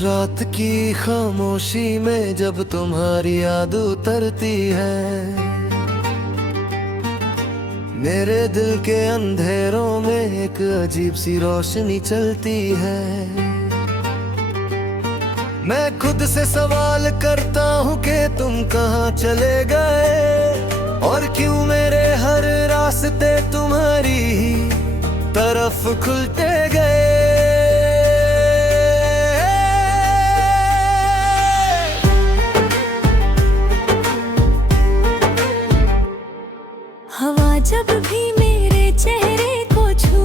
रात की खामोशी में जब तुम्हारी याद उतरती है, मेरे दिल के अंधेरों में एक अजीब सी रोशनी चलती है। मैं खुद से सवाल करता हूँ कि तुम कहाँ चले गए, और क्यों मेरे हर रास्ते तुम्हारी ही तरफ खुलते गए। हवा जब भी मेरे चेहरे को छू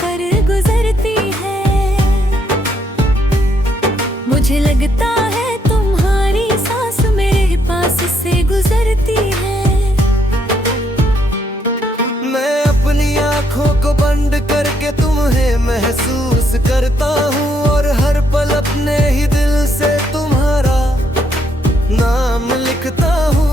कर गुजरती है, मुझे लगता है तुम्हारी सांस मेरे पास से गुजरती है। मैं अपनी आँखों को बंद करके तुम्हें महसूस करता हूँ, और हर पल अपने ही दिल से तुम्हारा नाम लिखता हूँ।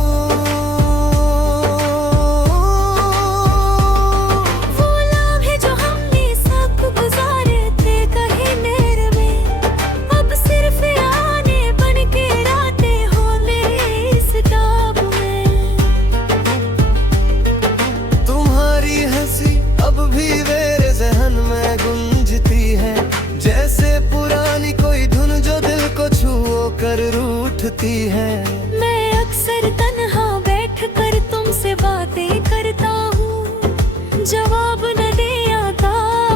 जैसे पुरानी कोई धुन जो दिल को छू कर रूठती है। मैं अक्सर तन्हा बैठ कर तुमसे बातें करता हूँ, जवाब न दे आता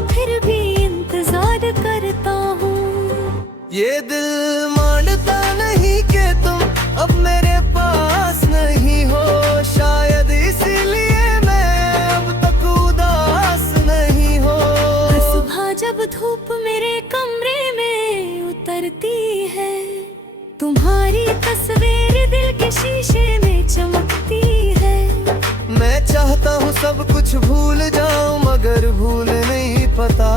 फिर भी इंतजार करता हूँ। ये दिल मानता नहीं कि तुम अब मेरे पास नहीं हो, शायद इसीलिए मैं अब तक उदास नहीं हो। हर सुबह जब धूप मेरे कमरे में उतरती है, तुम्हारी तस्वीर दिल के शीशे में चमकती है। मैं चाहता हूँ सब कुछ भूल जाऊं, मगर भूल नहीं पता।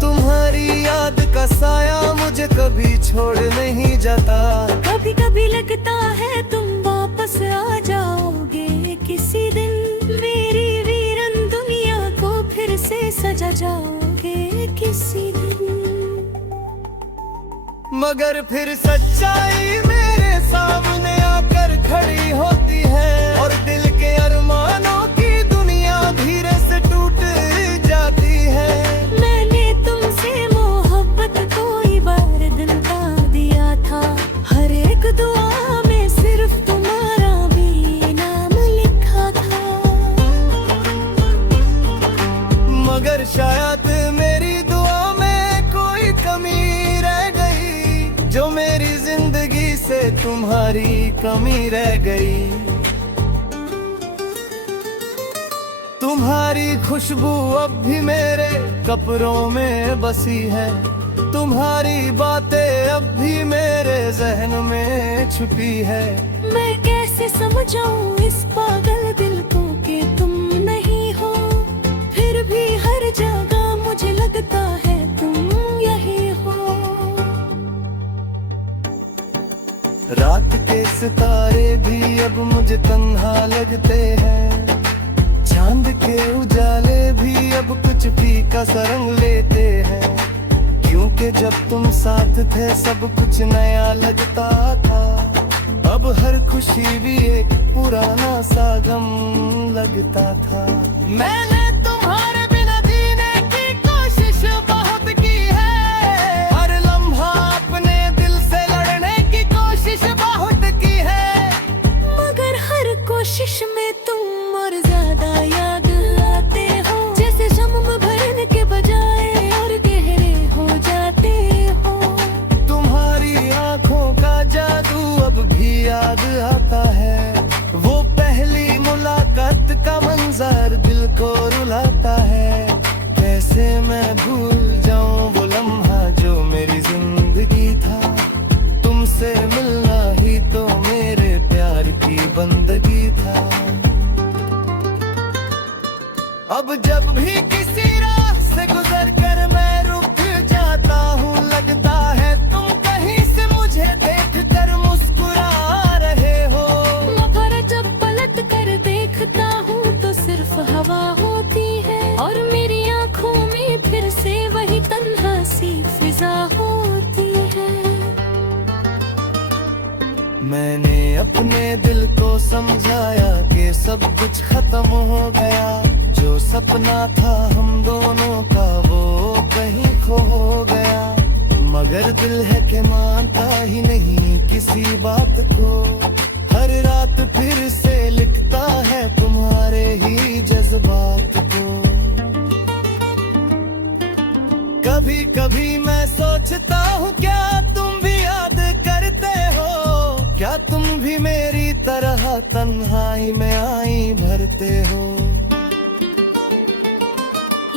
तुम्हारी याद का साया मुझे कभी छोड़ नहीं जाता। कभी कभी लगता है तुम वापस आ जाओगे किसी दिन, मेरी वीरन दुनिया को फिर से सजा जाओगे किसी दिन। मगर फिर सच्चाई मेरे सामने आकर खड़ी होती है, और दिल के अरमानों की दुनिया धीरे से टूट जाती है। मैंने तुमसे मोहब्बत कोई बार दिल का दिया था, हर एक दुआ में सिर्फ तुम्हारा भी नाम लिखा था। मगर शायद मेरी दुआ में कोई कमी रह गई, जो मेरी जिंदगी से तुम्हारी कमी रह गई। तुम्हारी खुशबू अब भी मेरे कपड़ों में बसी है, तुम्हारी बातें अब भी मेरे जहन में छुपी है। मैं कैसे समझाऊं इस पागल दिल को कि तुम नहीं हो, फिर भी हर जगह मुझे लगता है तुम यही हो। रात के सितारे भी अब मुझे तन्हा लगते हैं, चांद के उजाले भी अब कुछ फीका सा रंग लेते हैं। क्योंकि जब तुम साथ थे सब कुछ नया लगता था, अब हर खुशी भी एक पुराना सा गम लगता था। मैंने तुम्हारे बिना जीने की कोशिश बहुत की है, हर लम्हा अपने दिल से लड़ने की कोशिश बहुत की है। मगर हर कोशिश में तुम और ज्यादा याद आते हो, जैसे जन्म भरने के बजाय और गहरे हो जाते हो। तुम्हारी आंखों का जादू अब भी याद आता है, वो पहली मुलाकात का मंजर दिल को रुलाता है। कैसे मैं भूल जाऊं वो लम्हा जो मेरी जिंदगी था, तुमसे मिलना ही तो मेरे प्यार की बंदगी था। अब जब भी किसी राह से गुजर कर मैं रुक जाता हूँ, लगता है तुम कहीं से मुझे देख कर मुस्कुरा रहे हो। मगर जब पलट कर देखता हूँ तो सिर्फ हवा होती है, और मेरी आंखों में फिर से वही तन्हा सी फिजा होती है। अपने दिल को समझाया कि सब कुछ खत्म हो गया। जो सपना था हम दोनों का वो कहीं खो गया। मगर दिल है कि मानता ही नहीं किसी बात को। हर रात फिर से लिखता है तुम्हारे ही जज्बात को। कभी कभी मैं सोचता हूँ क्या तुम भी याद करते हो। क्या तुम भी मेरी तरह तन्हाई में आई भरते हो।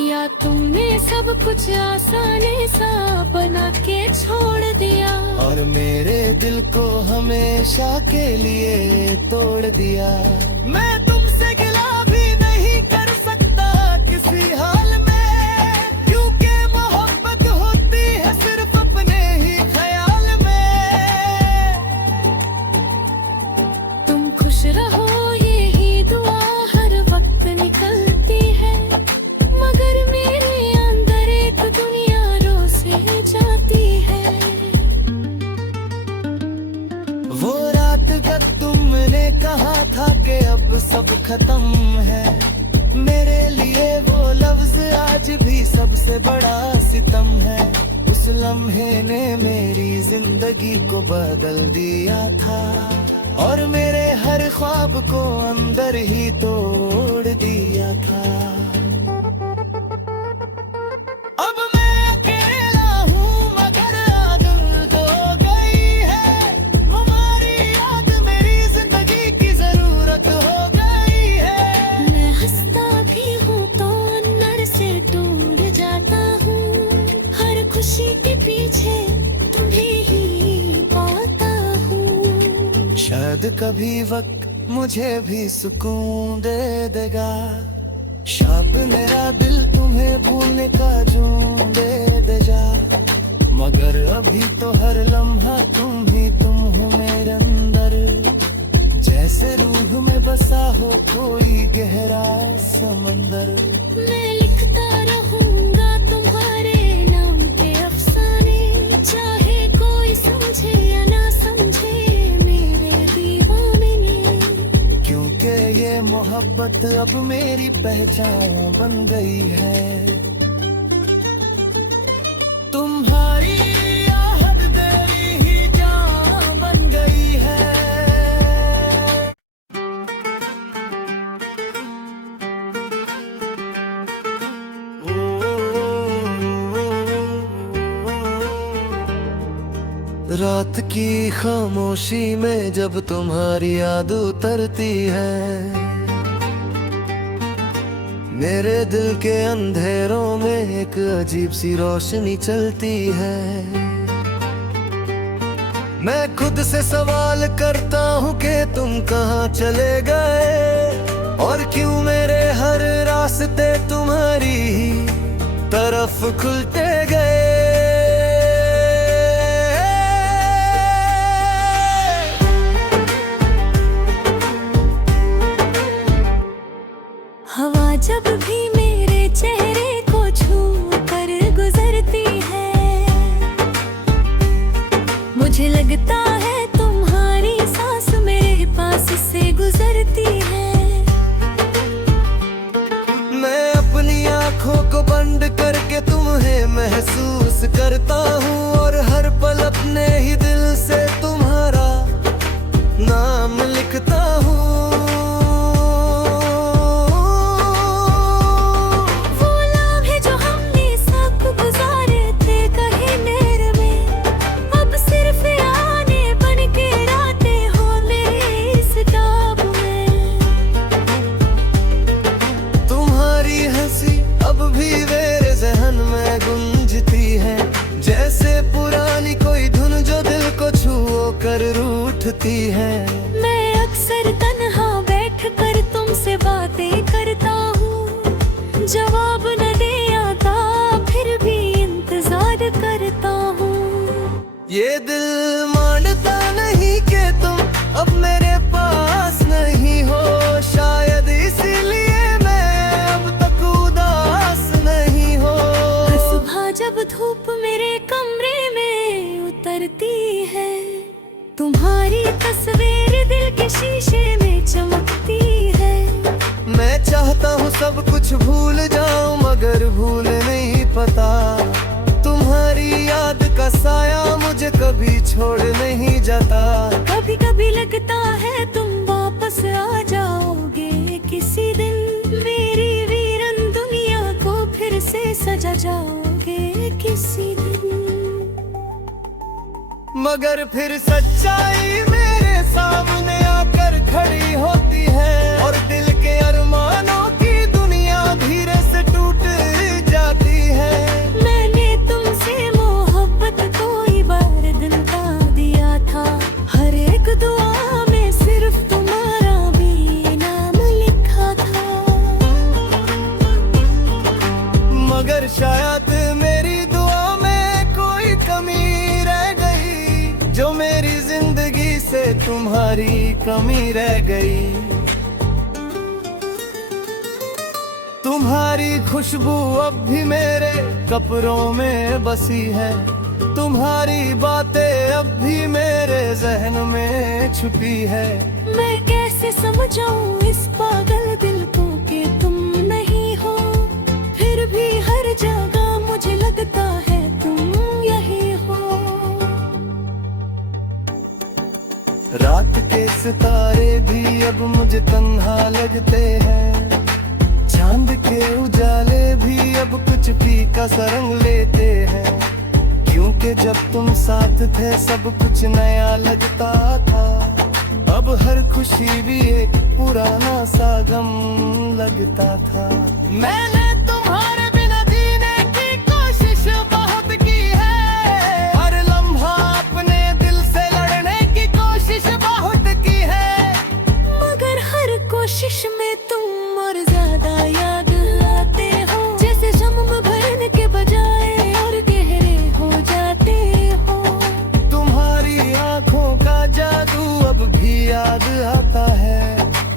या तुमने सब कुछ आसानी सा बना के छोड़ दिया और मेरे दिल को हमेशा के लिए तोड़ दिया। मैं तुमसे गिला भी नहीं कर सकता किसी हाल में, क्योंकि मोहब्बत होती है सिर्फ अपने ही ख्याल में। तुम खुश रहो यही दुआ हर वक्त निकलती है। मगर मेरे अंदर एक दुनिया रोसे जाती है। वो रात जब तुमने कहा था कि अब सब खत्म है, मेरे लिए वो लफ्ज आज भी सबसे बड़ा सितम है। उस लम्हे ने मेरी जिंदगी को बदल दिया था और मेरे हर ख्वाब को अंदर ही तोड़ दिया था। अब मैं अकेला हूँ मगर आदत हो गई है। हमारी याद मेरी जिंदगी की जरूरत हो गई है। मैं हंसता भी हूँ तो अंदर से टूट जाता हूँ। हर खुशी के पीछे तुम्हें ही पाता हूँ। शायद कभी वक्त मुझे भी सुकून दे देगा। शायद मेरा दिल तुम्हें भूलने का जुनून दे दे जा। मगर अभी तो हर लम्हा तुम ही तुम हो मेरे अंदर। जैसे रूह में बसा हो कोई गहरा समंदर। मैं लिखता रहूंगा तुम्हारे नाम के अफसाने, चाहे कोई समझे या ना समझे मेरे दीवाने ने। क्योंकि ये मोहब्बत अब मेरी पहचान बन गई है। तुम्हारी याद तेरी ही जान बन गई है। रात की खामोशी में जब तुम्हारी याद उतरती है, मेरे दिल के अंधेरों में एक अजीब सी रोशनी चलती है। मैं खुद से सवाल करता हूँ कि तुम कहाँ चले गए और क्यों मेरे हर रास्ते तुम्हारी ही तरफ खुलते गए। हवा जब भी मेरे चेहरे को छू कर गुजरती है, मुझे लगता है तुम्हारी सांस मेरे पास से गुजरती है। मैं अपनी आँखों को बंद करके तुम्हें महसूस करता हूँ और हर पल अपने ही दिल से तुम्हारा नाम लिखता हूँ। जैसे पुरानी कोई धुन जो दिल को छू कर रूठती है। मैं अक्सर मगर भूल नहीं पता। तुम्हारी याद का साया मुझे कभी छोड़ नहीं जाता। कभी कभी लगता है तुम वापस आ जाओगे किसी दिन, मेरी वीरन दुनिया को फिर से सजा जाओगे किसी दिन। मगर फिर सच्चाई मेरे सामने आकर खड़ी होती है, और दिल के अरमानों की दुनिया धीरे से टूट जाती है। मैंने तुमसे मोहब्बत कोई बार दिल का दिया था, हर एक दुआ में सिर्फ तुम्हारा भी नाम लिखा था। मगर शायद मेरी दुआ में कोई कमी रह गई, जो मेरी जिंदगी से तुम्हारी कमी रह गई। तुम्हारी खुशबू अब भी मेरे कपड़ों में बसी है, तुम्हारी बातें अब भी मेरे जहन में छुपी है। मैं कैसे समझाऊं इस पागल दिल को कि तुम नहीं हो, फिर भी हर जगह मुझे लगता है तुम यही हो। रात के सितारे भी अब मुझे तन्हा लगते हैं, चांद के उजाले भी अब कुछ फीका सा रंग लेते हैं। क्योंकि जब तुम साथ थे सब कुछ नया लगता था, अब हर खुशी भी एक पुराना सा गम लगता था। मैंने तुम्हारे बिना जीने की कोशिश बहुत की है, हर लम्हा अपने दिल से लड़ने की कोशिश बहुत की है। मगर हर कोशिश में तुम और ज्यादा याद आते हो, जैसे जन्म भरने के बजाय और गहरे हो जाते हो। तुम्हारी आंखों का जादू अब भी याद आता है,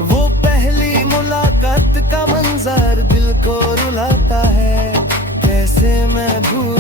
वो पहली मुलाकात का मंजर दिल को रुलाता है। कैसे मैं भूल